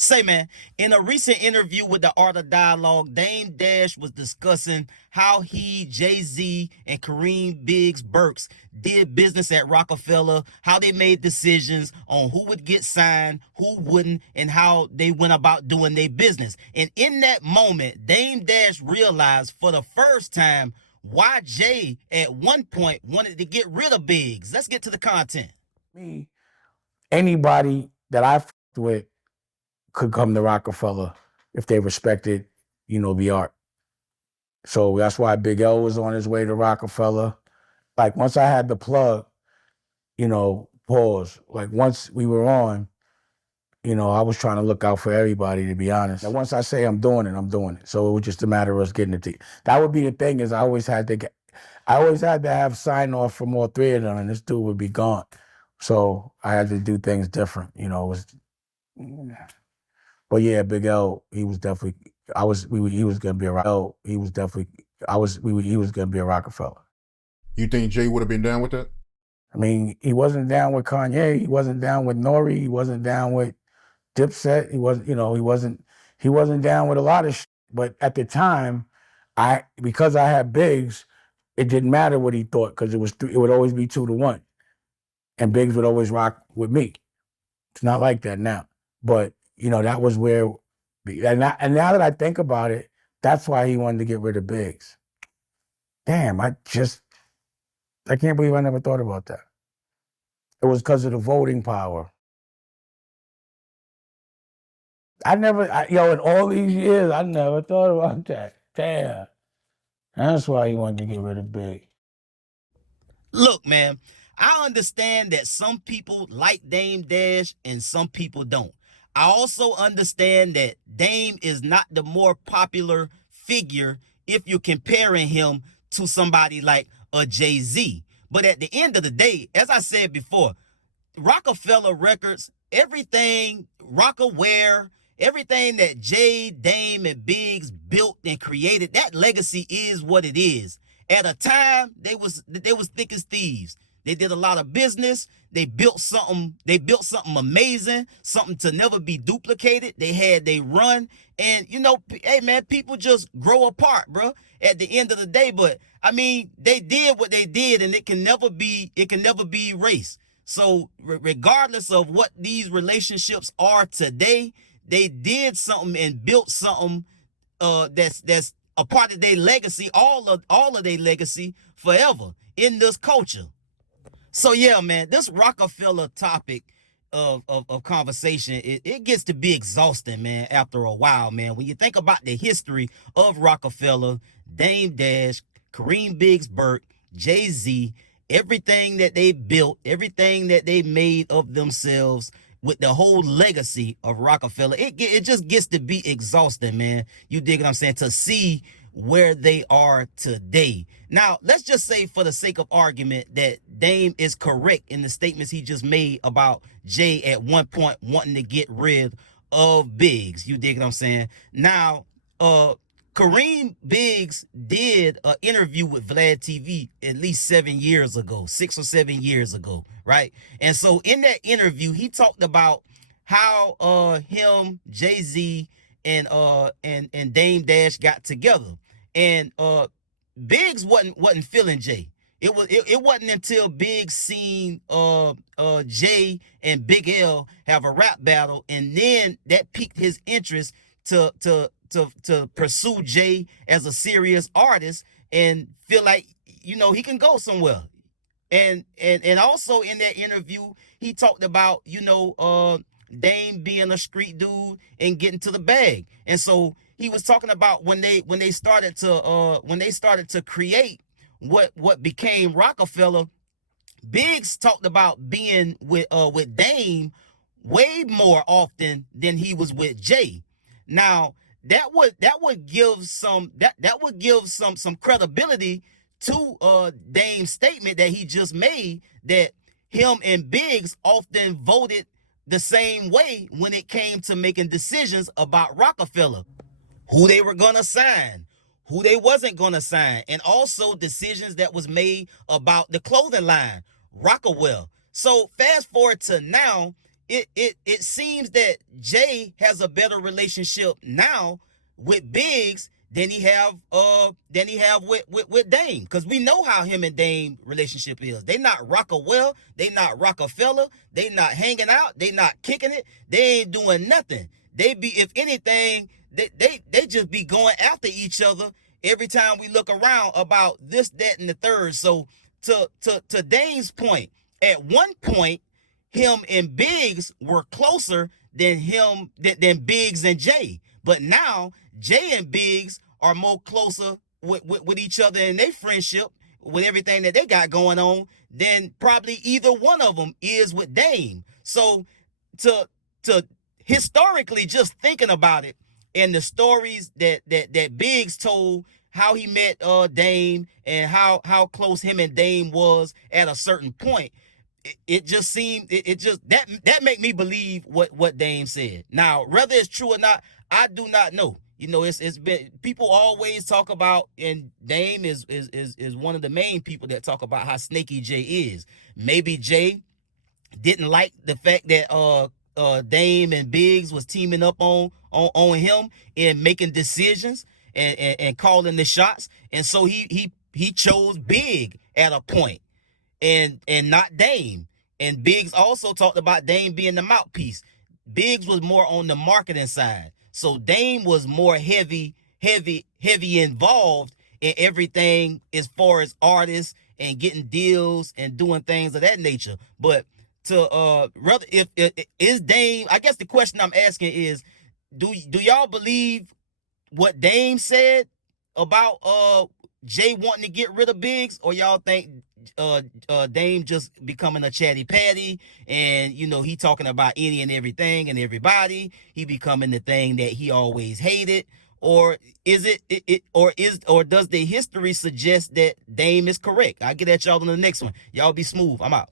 Say, man, in a recent interview with the Art of Dialogue, Dame Dash was discussing how he, JayZ, and Kareem Biggs Burks did business at Roc-A-Fella, how they made decisions on who would get signed, who wouldn't, and how they went about doing their business. And in that moment, Dame Dash realized for the first time why Jay at one point wanted to get rid of Biggs. Let's get to the content. Me, anybody that I fucked with could come to Roc-A-Fella if they respected, the art. So that's why Big L was on his way to Roc-A-Fella. Like once I had the plug, pause. Like once we were on, I was trying to look out for everybody, to be honest. And once I say I'm doing it, I'm doing it. So it was just a matter of us getting it to. That would be the thing is I always had to have sign off from all three of them, and this dude would be gone. So I had to do things different, But yeah, Big L, he was definitely. He was gonna be a. He was definitely. He was gonna be a Roc-A-Fella. You think Jay would have been down with that? I mean, he wasn't down with Kanye. He wasn't down with Nori. He wasn't down with Dipset. He wasn't. He wasn't down with a lot of shit. But at the time, because I had Biggs, it didn't matter what he thought because it would always be 2-1, and Biggs would always rock with me. It's not like that now, but. That was where, and now that I think about it, that's why he wanted to get rid of Biggs. Damn, I can't believe I never thought about that. It was because of the voting power. In all these years, I never thought about that. Damn. That's why he wanted to get rid of Biggs. Look, man, I understand that some people like Dame Dash and some people don't. I also understand that Dame is not the more popular figure if you're comparing him to somebody like a JayZ. But at the end of the day, as I said before, Roc-A-Fella Records, everything, Roc-A-Wear, everything that Jay, Dame, and Biggs built and created, that legacy is what it is. At a time, they was thick as thieves. They did a lot of business. They built something amazing, something to never be duplicated. They had they run. And hey man, people just grow apart, bro, at the end of the day. But I mean, they did what they did, and it can never be erased. So regardless of what these relationships are today, they did something and built something that's a part of their legacy, all of their legacy forever in this culture. So yeah, man, this Roc-A-Fella topic of conversation, it gets to be exhausting, man, after a while, man. When you think about the history of Roc-A-Fella, Dame Dash, Kareem Biggs Burke, JayZ, everything that they built, everything that they made of themselves, with the whole legacy of Roc-A-Fella, it just gets to be exhausting, man. You dig what I'm saying? To see where they are today. Now, let's just say for the sake of argument that Dame is correct in the statements he just made about Jay at one point wanting to get rid of Biggs. You dig what I'm saying? Now, Kareem Biggs did an interview with GuddaTV at least 7 years ago, 6 or 7 years ago, right? And so in that interview, he talked about how him, JayZ, and Dame Dash got together. And Biggs wasn't feeling Jay. It wasn't until Biggs seen Jay and Big L have a rap battle, and then that piqued his interest to pursue Jay as a serious artist and feel like he can go somewhere. And also in that interview, he talked about Dame being a street dude and getting to the bag. And so he was talking about when they started to create what became Roc-A-Fella. Biggs talked about being with Dame way more often than he was with Jay. Now that would give some credibility to Dame's statement that he just made, that him and Biggs often voted the same way when it came to making decisions about Roc-A-Fella, who they were gonna sign, who they wasn't gonna sign, and also decisions that was made about the clothing line, Roca-Well. So fast forward to now, it seems that Jay has a better relationship now with Biggs than he have with Dame, because we know how him and Dame relationship is. They not Roca-Well, they not Roc-A-Fella, they not hanging out, they not kicking it, they ain't doing nothing. They be, if anything, they just be going after each other every time we look around about this, that, and the third. So to Dame's point, at one point, him and Biggs were closer than Biggs and Jay. But now Jay and Biggs are more closer with each other in their friendship, with everything that they got going on, than probably either one of them is with Dame. So to historically, just thinking about it, and the stories that Biggs told, how he met Dame, and how close him and Dame was at a certain point, it just seemed, it just, that make me believe what Dame said. Now, whether it's true or not, I do not know. You know, it's been, people always talk about, and Dame is one of the main people that talk about how snaky Jay is. Maybe Jay didn't like the fact that Dame and Biggs was teaming up on him and making decisions and calling the shots, and so he chose Big at a point, and not Dame. And Biggs also talked about Dame being the mouthpiece. Biggs was more on the marketing side, so Dame was more heavy involved in everything as far as artists and getting deals and doing things of that nature. But to rather, if is Dame, I guess the question I'm asking is, do y'all believe what Dame said about Jay wanting to get rid of Biggs, or y'all think Dame just becoming a chatty patty, and you know, he talking about any and everything and everybody, he becoming the thing that he always hated? Or is or does the history suggest that Dame is correct? I'll get at y'all on the next one. Y'all be smooth. I'm out.